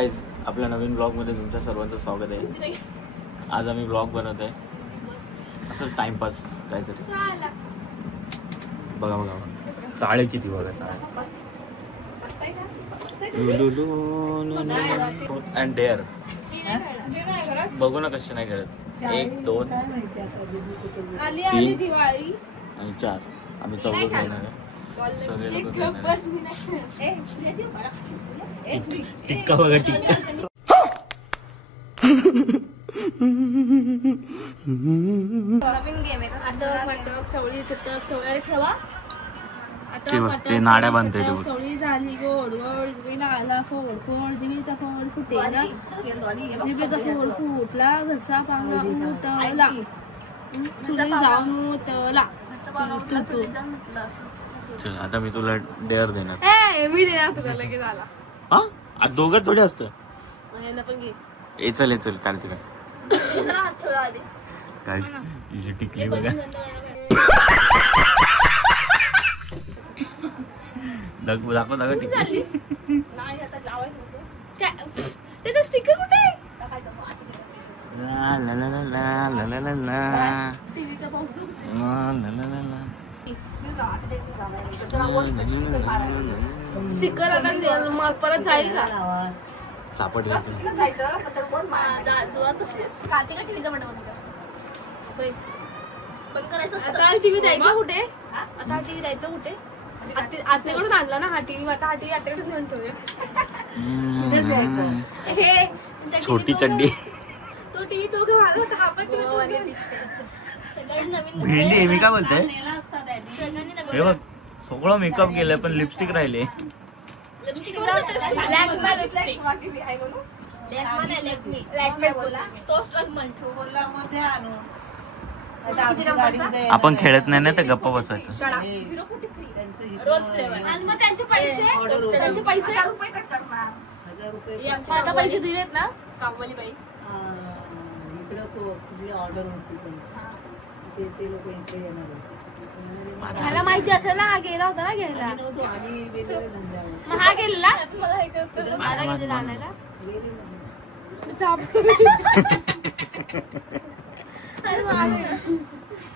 Guys आपल्या नवीन ब्लॉगमध्ये तुमच्या सर्वांचं स्वागत आहे. आज आम्ही ब्लॉग बनवत आहे असं टाइमपास काहीतरी. बघा बघा चाळे किती बघा चाळे. अँड डेअर बघू ना कशी नाही करत. 1 2 3 आणि 4 आम्ही चौघ खेळणार आहे. सगळे लोक खेळणार आहे. टिक्का बघा टिक्का. नवीन गेम आहे का? आता फटक चवळी चितक चवळी ठेवा. आता ते नाड्या बांधते ते. चवळी झाली गोड गोड जिबीला आला फोड फोड जिबीचा फोड फुटेला जिबीचा फोड फुटला घरचा पांगा उतला चुली जाऊन उतला. चल आता मी तुला डेअर देणार. मी देणार तुला लगेच आला. हा आज दोघं थोडे असतं. पण घे. ए चल कार्तिका काय हिची टिकली बघा. दाखव टिकली. त्याचा स्टिकर कुठे आहे? स्टिकर आता परत जाईल का? चापट कार्तिका टीव्हीचा बंद करायचं. आता टीव्ही द्यायचा कुठे? आता हा टीव्ही द्यायचा कुठे? आत्याकडून आणला ना हा टीव्ही. आता हा टीव्ही आत्याकडे घेऊन ठेवूया. हे छोटी चड्डी. तो टीव्ही तो घेऊन आला होता. हा पण टीव्ही नवीन भेंडी. मी काय बोलतोय हे बघ सगळं मेकअप केलंय पण लिपस्टिक राहिले. आपण खेळत नाही ना तर गप्प बसायचं. त्यांचे पैसे आता पैसे दिलेत ना कामवाली बाई. मला माहिती असेल ना. हा गेला होता ना घ्यायला. मग हा गेलेला मला गेलेला आणायला.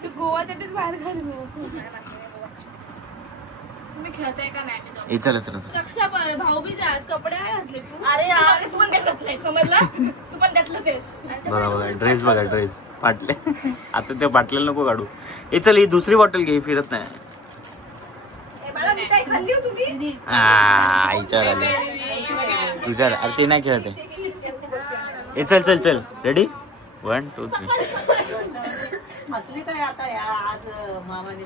तू गोवासाठीच बाहेर काढ. तुम्ही खेळताय का नाही? रक्षा भाऊबीज आज कपडे आहे घातले तू. अरे तू पण त्याच घातलाय समजला. तू पण त्यातलंच आहेस. बघा ड्रेस बघा ड्रेस फाटले. आता ते बाटलेला नको काढू. हे चल ही दुसरी बॉटल घे. फिरत नाही. तुझ्या अरे ते नाही खेळत आहे. हे चल रेडी 1 2 3. हसली काय आता आज मामाने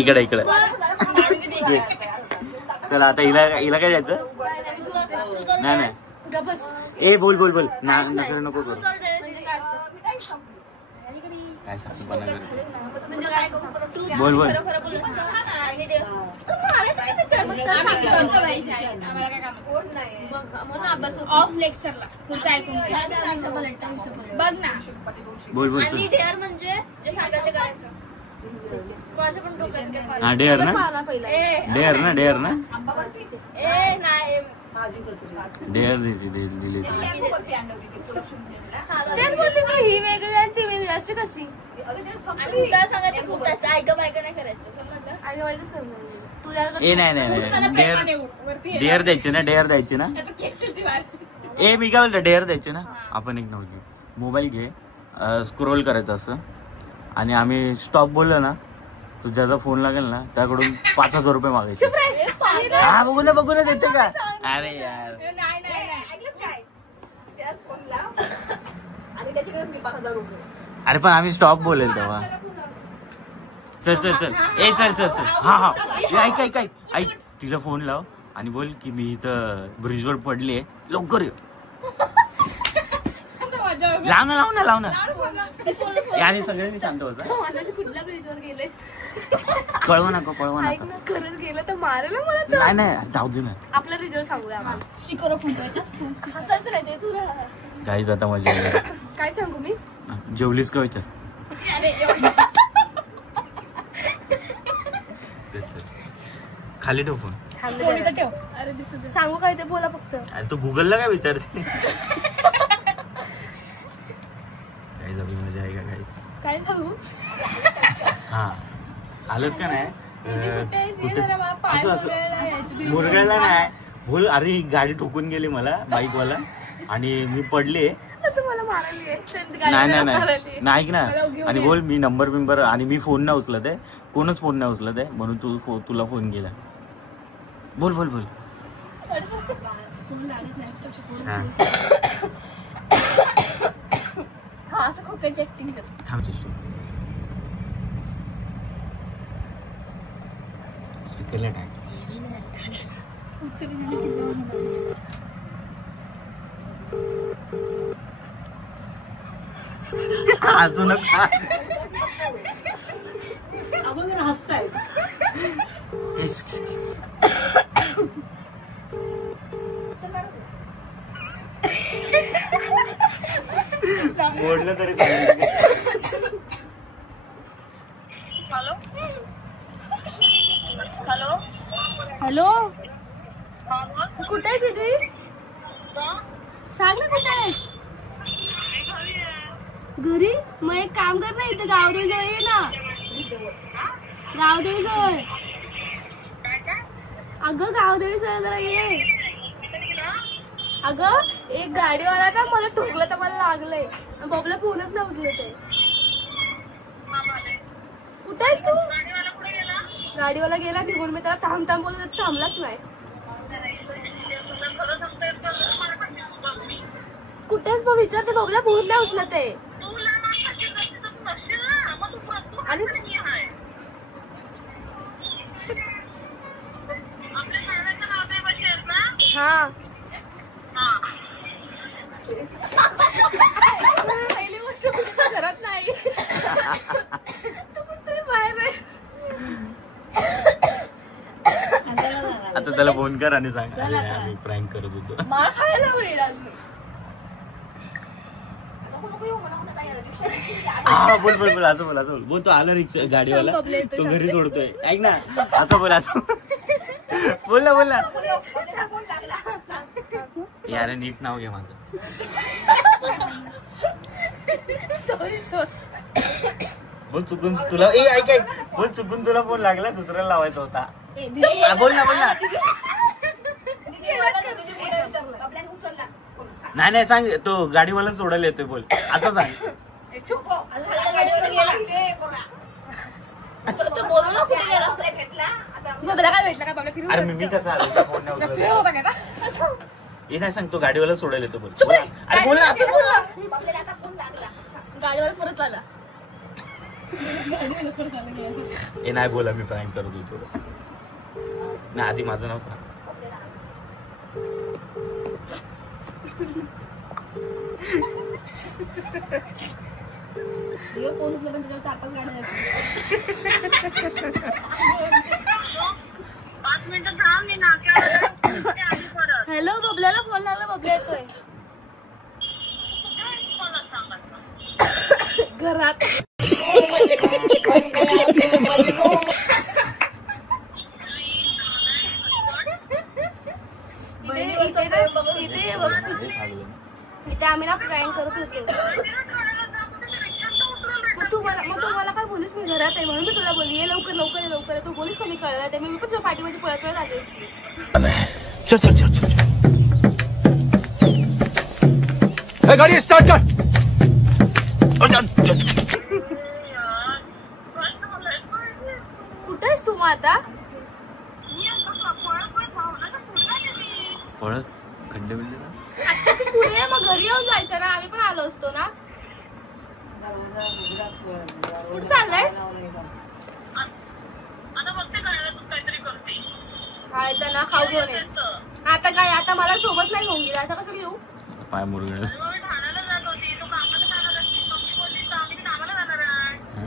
इकडे चला आता हिला काय द्यायचं. नाही ए बोल नको करू. काय सांग बोल बोल डेअर म्हणजे जे सांगाल ते करायचं. हा डेअर ना डेअर दिली. ही वेगळी आणि ती वेगळी अशी कशी. सांगायचं खूप त्याचं ऐका बायका नाही करायचं. डेअर द्यायची ना. ए मी काय बोलतो डेअर द्यायची ना. आपण एक नव्हती मोबाईल घे. स्क्रोल करायचं असं आणि आम्ही स्टॉप बोललो ना. तू ज्याचा फोन लागेल ना त्याकडून 5000 रुपये मागायचे. हा बघू ना देते का. अरे यार अरे पण आम्ही स्टॉप बोलेल तेव्हा. चल ए चल हा ऐक तिला फोन लाव आणि बोल की मी इथं ब्रिजवर पडली लवकर ये. लाव ना आणि सगळ्यांनी शांत बसा. कुठल्या ब्रिजवर गेले कळवा नका खरंच गेलं तर मारायला म्हणत. नाही जाऊ दे ना. आपला रिझल्ट सांगूया. स्पीकर ऑफ हसायचं नाही तुला. काहीच आता मजा काय सांगू मी? जेवलीस का विचार. चल चल खाली ठेव फोन. ठेव. अरे दिसत सांगू काय ते बोला फक्त. अरे तू गुगलला काय विचारते. मजा आहे का गाईस. काय सांगू? हा आलंच का नाही. असं मुरगळला नाही बोल. अरे गाडी ठोकून गेली मला बाईकवाला आणि मी पडले. नाही नाही ना. आणि बोल मी नंबर बिंबर आणि मी फोन नाही उचलत आहे. कोणच फोन नाही उचलत आहे म्हणून तुला फोन केला. बोल बोल बोल. असं खोक्याची ऍक्टिंग कर. स्पीकरला टाक. अजून अगोदर हसताय. मोडलं तरी. हॅलो हॅलो हॅलो कुठे आहे दीदी? सांग ना कुठे आहेस? घरी. मग एक काम कर ना इथे गावदेवी जवळ ये ना. गावदेवी जवळ. अगं गावदेवी जवळ जरा ये. अगं एक गाडीवाला ना मला ठोकलं तर मला लागलंय. बबला फोनच नाही उचलत आहे. कुठे आहेस तू? गाडीवाला गेला निघून. मी त्याला थांब थांब बोलत थांबलाच नाही. कुठेच मग विचारते. बबला फोन नाही उचलत आहे. आणि हा पहिली गोष्ट घरात नाही. बाहेर आहे. आता त्याला फोन कर आणि सांग अरे आम्ही प्रँक करत होतो. मार खायला मिळेल अजून. हा बोल बोल बोल. असं बोल असं बोल. बोल तो आला रिक्षा गाडीवाला तो घरी सोडतोय. ऐक ना असं बोल असं बोल ना बोल ना. यार नीट नाव घे माझं. बोल चुकून तुला ऐक ऐक बोल चुकून तुला फोन लागला दुसऱ्याला लावायचा होता. बोल ना बोल ना. नाही नाही सांग. तो गाडीवाला सोडायला येतोय बोल असं सांग. अरे मी कसं आलो फोन नाही. हे नाही सांग. तो गाडीवाला सोडायला येतो बोल. अरे बोल ना असं बोल ना. गाडीवाला परत आला. हे नाही बोला मी प्रँक करत होतो ना. आधी माझं नाव सांग. फोन उचलला पण त्याच्यावर 4-5 गाड्या. 5 मिनिटं थांब. मी नाक्यावर हॅलो बबल्याला फोन लागला. बबल्या येतोय घरात. इथे आम्ही ना प्रँक करत होतो. मग तू मला काय बोलीस मी घरात आहे म्हणून मी तुला बोलली ये लवकर लवकर ये लवकर. तू बोलीस का मी कळलं ते. मी पण तुझ्या पाठीमध्ये पळत पळत आली असती. चल चल चल चल गाड़ी स्टार्ट कर. कुठे आहेस तू मग आता? पळत खड्डे बिड्डे आत्ताशी पुढे मग घरी येऊन जायचं ना. आम्ही पण आलो असतो ना. कुठं चाललंयस? हा येतं ना खाऊ घेऊन ये. आता काय आता मला सोबत नाही घेऊन गेला. आता कसं घेऊ? पाय मुरगळ.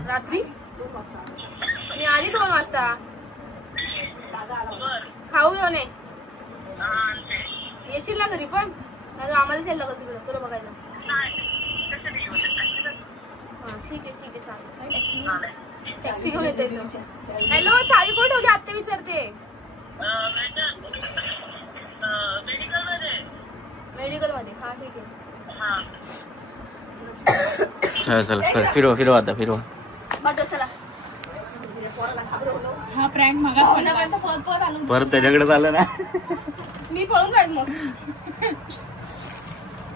रात्री मी आली 2 वाजता. खाऊ घेऊन ये. येशील ना घरी पण? आम्हालाच यायला लागल तिकडं तुला बघायला. ठीक आहे चालेल. टॅक्सी घेऊन येते इथं. हॅलो, चावी कोण ठेवली आत्ता विचारते. मेडिकल मध्ये. हा ठीक आहे. चल फिरवा आता फिरवा. पाठव चला. हा प्रँक मगा पळत आलो. परत त्याच्याकडे झालं ना. मी पळून जाईल मग.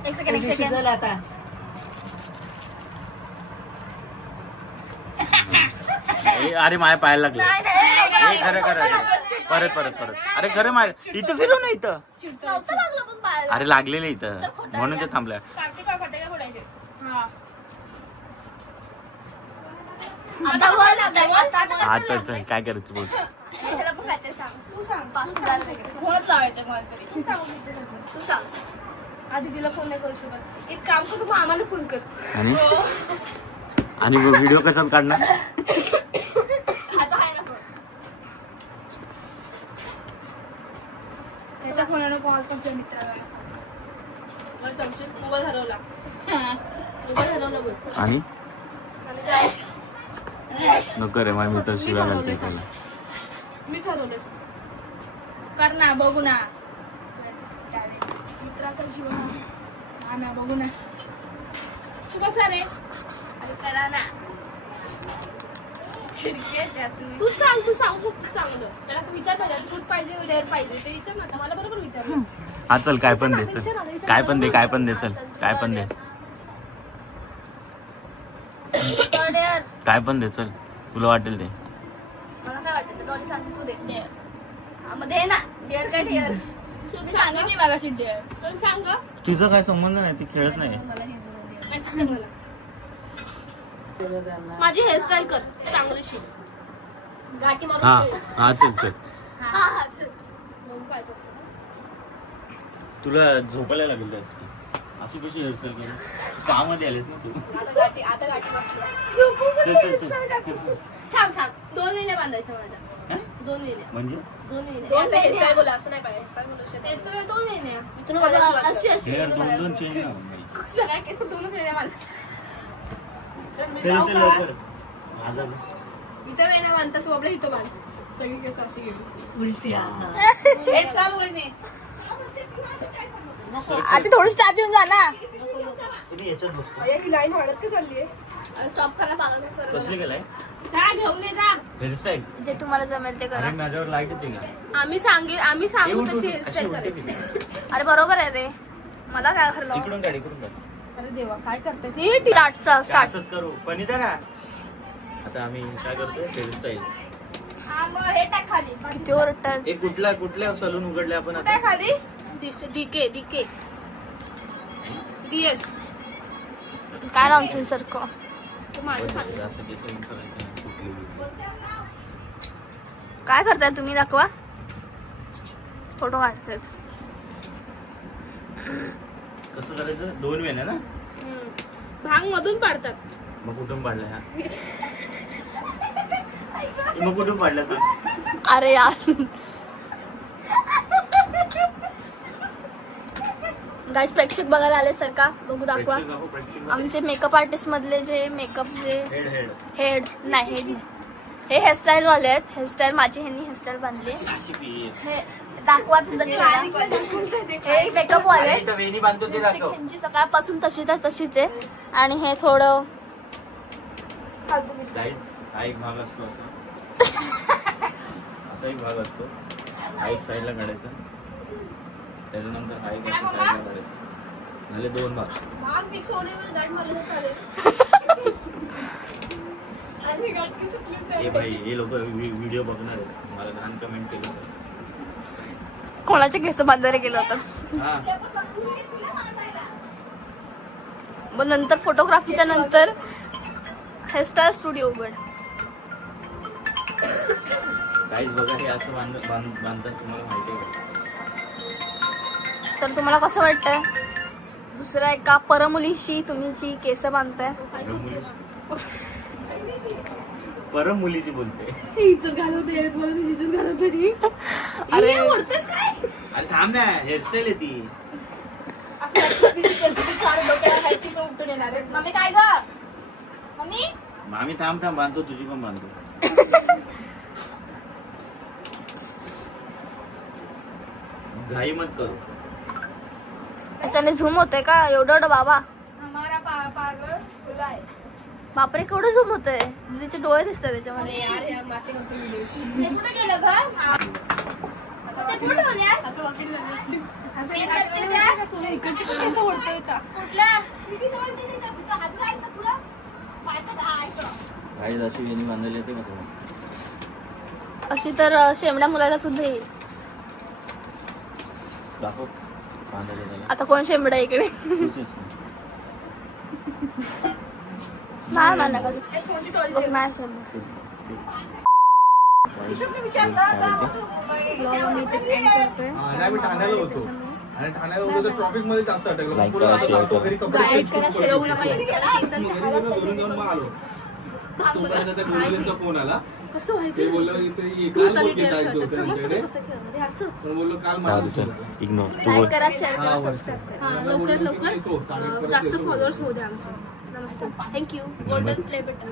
एक सेकंड. झालं आता. अरे माझ्या पायाला लागलं. खरं परत. अरे खरं माझ्या इथं फिरव ना. इथं अरे लागलेलं इथं म्हणून ते थांबल्या. हा चल काय करायचं बोल. आधी तिला फोन नाही करू शकत. एक काम कर, तू आम्हाला फोन कर. आणि व्हिडिओ कशात काढणार. त्याच्या फोनने कॉल करतो मित्राला. मोबाईल हरवला. बोल. आणि नको रे माझ्या मित्र शिवाय घालते त्याला. मीच हरवले कर ना. बघू ना मित्राचा जीव ना. बघू ना. शुभ रे करा ना. तू सांग खूप चांगलं. त्याला विचार पाहिजे सूट पाहिजे डेअर पाहिजे ते विचार ना. मला बरोबर विचार. हा चल काय पण दे. चल काय पण दे. चल काय पण दे. काय पण दे. चल तुला वाटेल ते. मला काय वाटतं डॉली सांग तू दे. दे ना. डेअर काय डेअर सांगितली मागाशी. डेअर सांग. तिचा काय संबंध नाही. ती खेळत नाही. मला माझी हेअरस्टाईल कर चांगलीशी. गाठी मारून. हा चल चल. बघू काय करतो. तुला झोपायला लागेल अशी कशी हेअरस्टाईल करू. स्पा मध्ये आलेस ना तू. आता गाठी बसला. थांब 2 वेळ्या बांधायच्या माझ्या. 2 वेळ्या म्हणजे 2 वेळ्या. हेअरस्टाईल बोला असं नाही पाहिजे. हेअरस्टाईल बोलू. हेअरस्टाईल 2 वेळ्या. अशी हेअर दोन चेंज सगळ्या केस 2 वेळ्या मला. चल लवकर. इथं वेळा बांधता तू आपल्या इथं बांध. सगळी केस अशी गेली उलट्या. आता थोडीशी चहा पिऊन जा ना. याच्यात बसतो. ही लाईन वाढत का चालली आहे. स्टॉप करा. पागल कसली गेलाय. चहा घेऊन ये जा. हेअरस्टाईल जे तुम्हाला जमेल ते करा. माझ्यावर लाईट येते का. आम्ही सांगू तशी हेअरस्टाईल करायची. अरे बरोबर आहे रे. मला काय हरलं. इकडून काढ. अरे देवा काय करते. स्टार्ट करू पण इथं ना. आता आम्ही काय करतोय हेअरस्टाईल. हे टाक खाली. एक कुठल्या सलून उघडले आपण आता. खाली डीके डीएस. काय लावून सारखं काय करताय तुम्ही. दाखवा. फोटो काढतायत. कसं करायचं. 2 वेळा ना. भांग मधून पाडतात. मग कुठून पाडलाय हा. मग कुठून पाडला तू. अरे यार गाईस प्रेक्षक बघायला आले सर का. बघू दाखवा. आमचे मेकअप आर्टिस्ट मधले जे मेकअप जे हेड नाही हे हेअरस्टाईल वाले आहेत. हेअरस्टाईल माझी ह्यांनी हेअरस्टाईल बांधली. दाखवा तुझं हे मेकअप वाले ह्यांची सकाळपासून तशीच आहे. आणि हे थोडं हा एक भाग असतो असा एक भाग असतो. हा एक साईडला काढायचा. त्याच्यानंतर हा एक साईडला काढायचा. झाले 2 भाग. हे भाई हे लोक व्हिडिओ बघणार आहेत. मला घाण कमेंट केलं. कोणाचे केस बांधायला गेलं होतं. मग नंतर फोटोग्राफीच्या नंतर हेअरस्टाईल स्टुडिओ उघड. काहीच बघा हे असं बांधतात तुम्हाला माहिती आहे का. तर तुम्हाला कसं वाटतंय दुसऱ्या एका परमुलीशी तुम्ही जी केस बांधताय. परम मुलीची बोलते. अरे थांब ना हेअरस्टाईल आहे ती. डोक्याला आहेत ती पण उठून येणार आहेत. मम्मी काय ग मम्मी मामी थांब बांधतो, तुझी पण बांधतो. घाई मत करू. त्याच्याने झूम होते का एवढं बाबा. बापरे केवढं झूम होतंय. तिचे डोळे दिसतात त्याच्यामध्ये. हे कुठे गेलं ग? ते कुठे ठेवल्यास? मी करते त्या. कुठल्या? घाई अशी वेणी बांधायला येते का तुम्हाला? अशी तर शेमड्या मुलाला सुद्धा येईल. दाखव बांधायला त्याला. आता कोण शेमडा इकडे नाही मला बघ नाही शेमडा. नाही ठाण्याला होतो आणि ठाण्याला होतो तर ट्रॉफिक मध्ये जास्त अटकलं. Like करा, share करा. घरी कपडे घरून जाऊन मग आलो. तोपर्यंत त्या गुरुजींचा फोन आला. ते बोललो इथे काल बोलते जायचं होतं त्यांच्याकडे. पण बोललो काल माझं इग्नोर. लाईक करा शेअर करा सबस्क्राईब लवकर जास्त फॉलोअर्स होऊ द्या आमचे. नमस्ते. थँक्यू. Golden play button